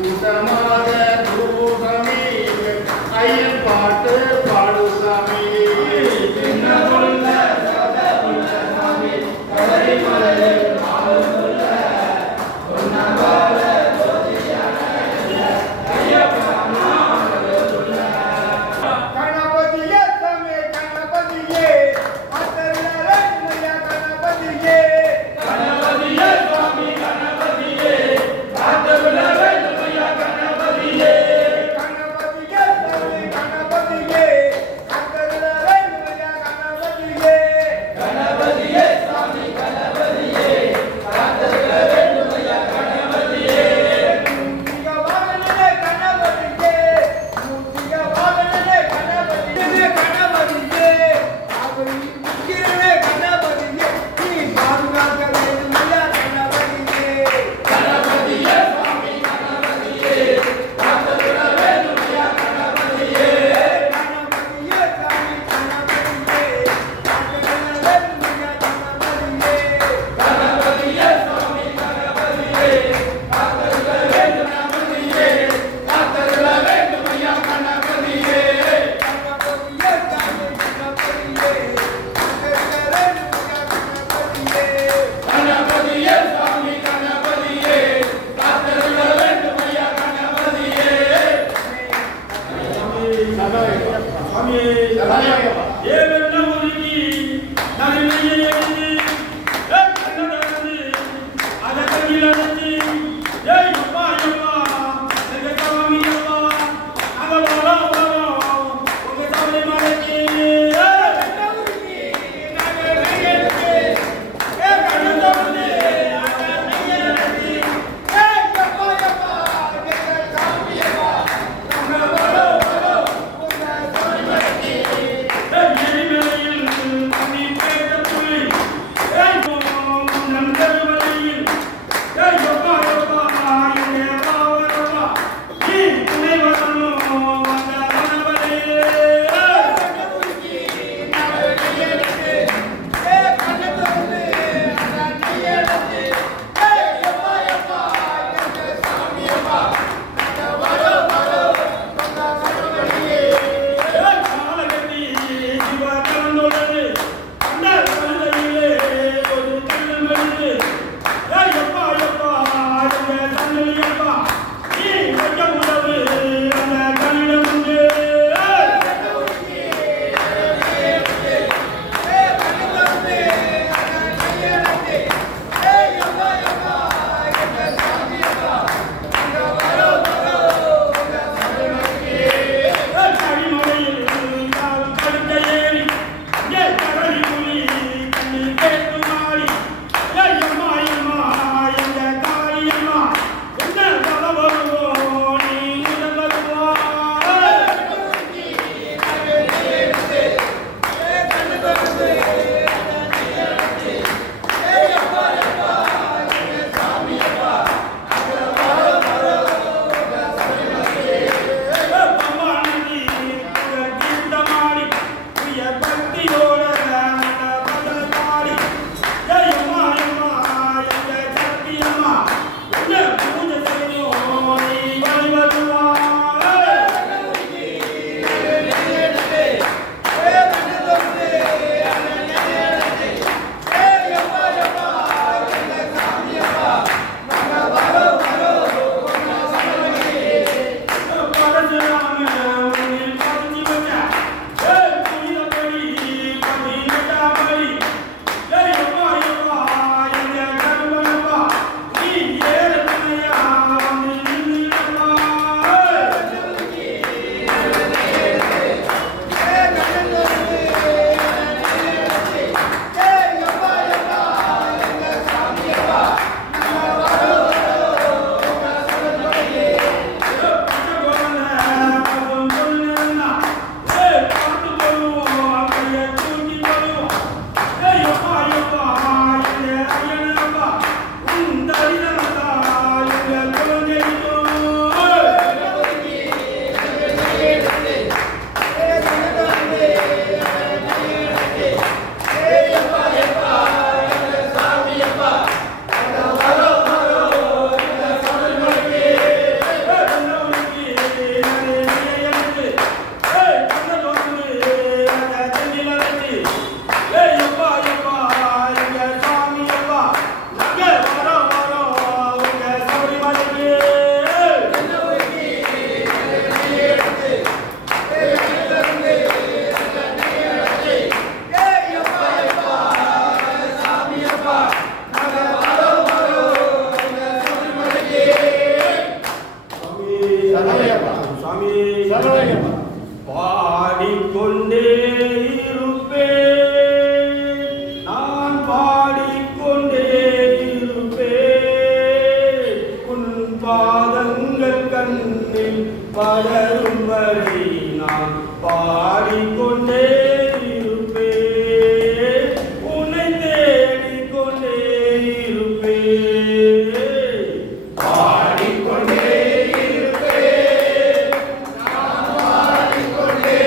Kita சுவாமி பாடிக்கொண்டே இருப்பேன், நான் பாடிக்கொண்டே இருப்பேன், உன் பாதங்கள் கண்ணில் படரும் வரை நான் பாடிக்கொண்டே இருப்பேன், உன்னை தேடிக்கொண்டே இருப்பேன். பாடிக்கொண்டே இருப்பேன், நான் பாடிக்கொண்டே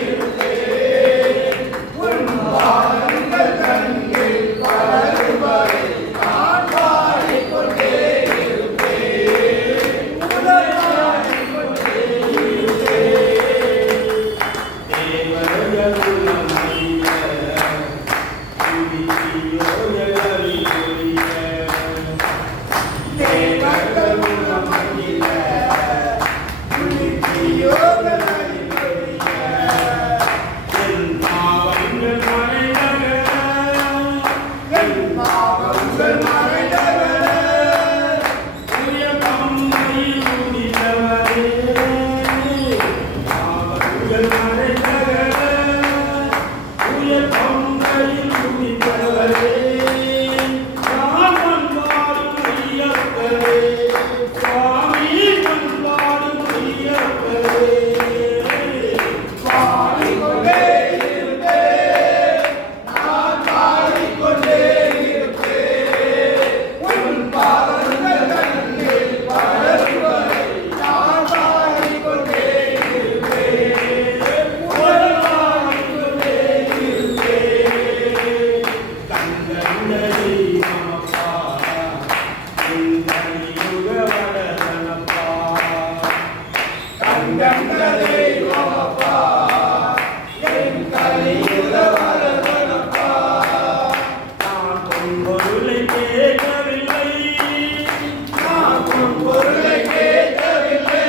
இருப்பேன், உன் பாதங்கள் கண்ணில் படரும் வரை நான் பாடிக்கொண்டே இருப்பேன், உன்னை பாடிக்கொண்டே இருப்பேன். தேவர்கள் உள்ளமைய துதியோயலி ஒளிய, தேவர்கள் உள்ளமைய துதியோயலி ஒளிய, என் பாவங்கள் மறைந்தன, என் பாவங்கள் மறைந்தன, உயர் தம்மையில் உதித்தவரே, பாவங்கள் மறைந்தன, உயர் தம்மையில் உதித்தவரே, நான் பண்பாடும் ஐயப்பரே, சுவாமி பண்பாடும் ஐயப்பரே. பாடிக்கொண்டே இருப்பேன், நான் பாடிக்கொண்டே இருப்பேன், உன் பாதங்கள் கண்ணில் படரும் வரை நான் பாடிக்கொண்டே இருப்பேன், உன் பாடிக்கொண்டே இருப்பேன். கண்டனி நமப்பா, இந்தனியுக வடதனப்பா, கண்டனி நமப்பா, என் கலியுக வரதனப்பா. நான் பொன்பொருளை கேட்கவில்லை, நான் பொன்பொருளை கேட்கவில்லை,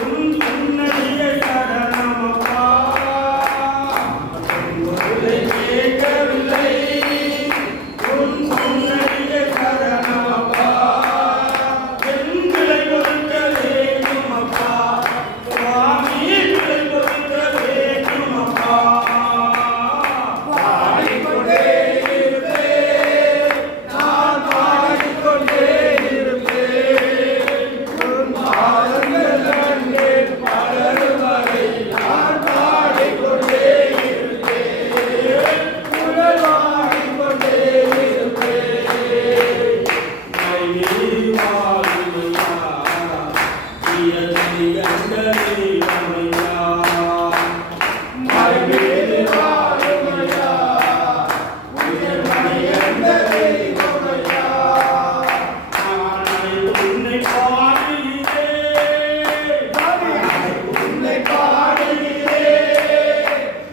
உன் புன்னகையை சரணமப்பா. பொன்பொருளை கேட்கவில்லை, உன் புன்னகையை சரணமப்பா. எங்களை கொடுக்க வேண்டுமப்பா, சுவாமி எங்களை கொடுக்க வேண்டுமப்பா. பாடிக்கொண்டே இருப்பேன், நான் பாடிக்கொண்டே இருப்பேன், உன் பாதங்கள் கண்ணில் படரும் வரை நான் பாடிக்கொண்டே இருப்பேன், உன்னை பாடிக்கொண்டே இருப்பேன். மைமீறி வாழுமையா, இயற்கை கண்டனே ரமையா, மைமீறி வாழுமையா, உயர்மனை கண்டனே ரமையா. நானே உன்னை பாடுகிறேன், நானே உன்னை பாடுகிறேன்,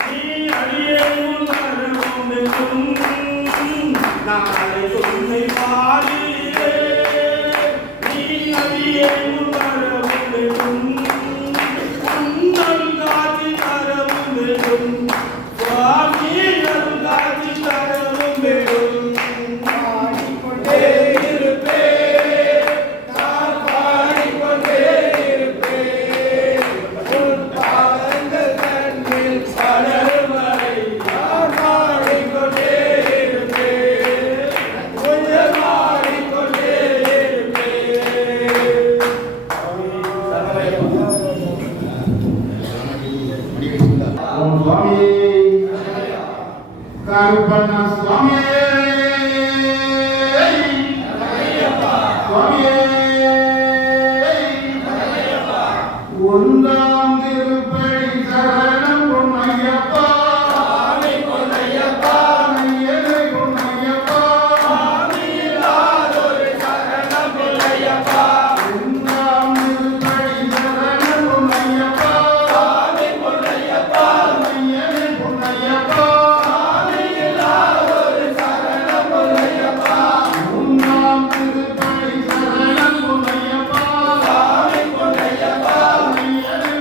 நீ அடியேன் வரவும் என்றும். நானே உன்னை பாடுகிறேன், நீ அடியேன் வரவும் என்றும், உன்னல் காட்சி தரவும் வேண்டும், சுவாமி காட்சி தரவும் வேண்டும். பாடிக்கொண்டே இருப்பேன், நான் பாடிக்கொண்டே இருப்பேன், உன் பாதங்கள் கண்ணில் படரும் வரை நான் பாடிக்கொண்டே இருப்பேன், உன்னை பாடிக்கொண்டே இருப்பேன். ஓம் சுவாமி கருப்பண்ண சுவாமியே சுவாமியே ஒன்றாம் திருப்படி சரணம் பொன்னையப்பா, பொன்னையப்பா, ஐயனே பொன்னையப்பா, ஒன்றாம் திருப்படி சரணம் பொன்னையப்பா, ஐயனே பொன்னையப்பா, ஒன்றாம் திருப்படி சரணம் பொன்னையப்பா, ஐயனே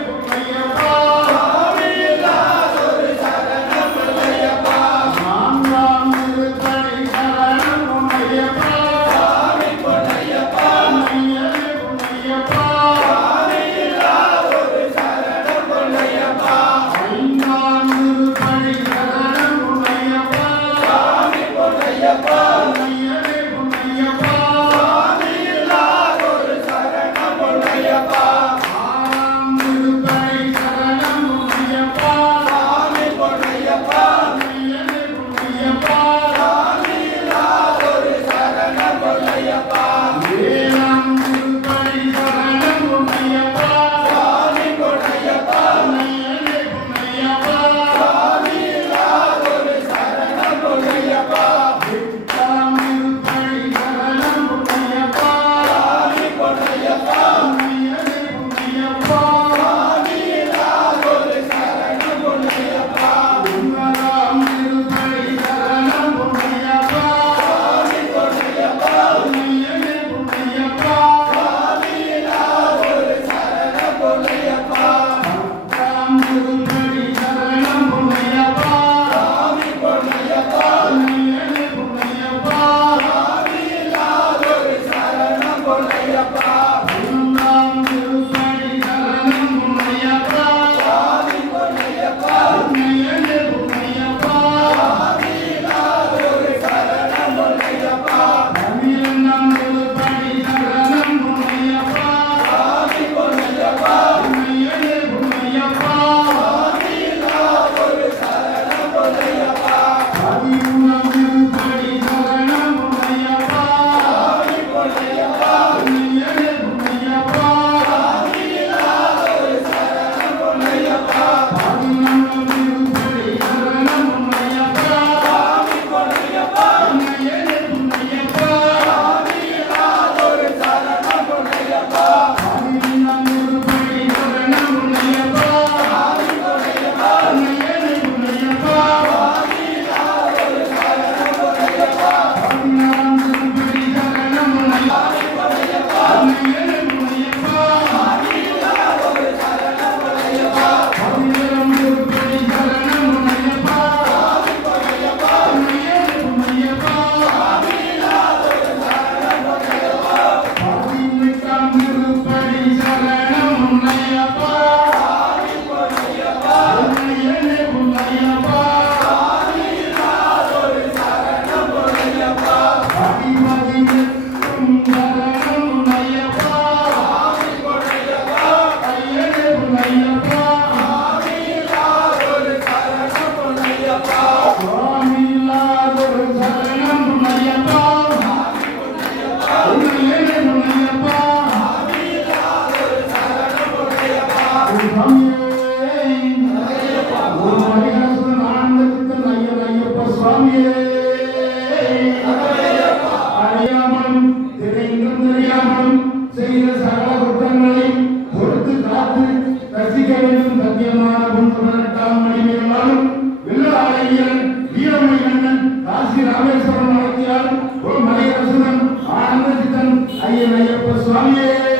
ஐயன் ஐயப்ப சுவாமியே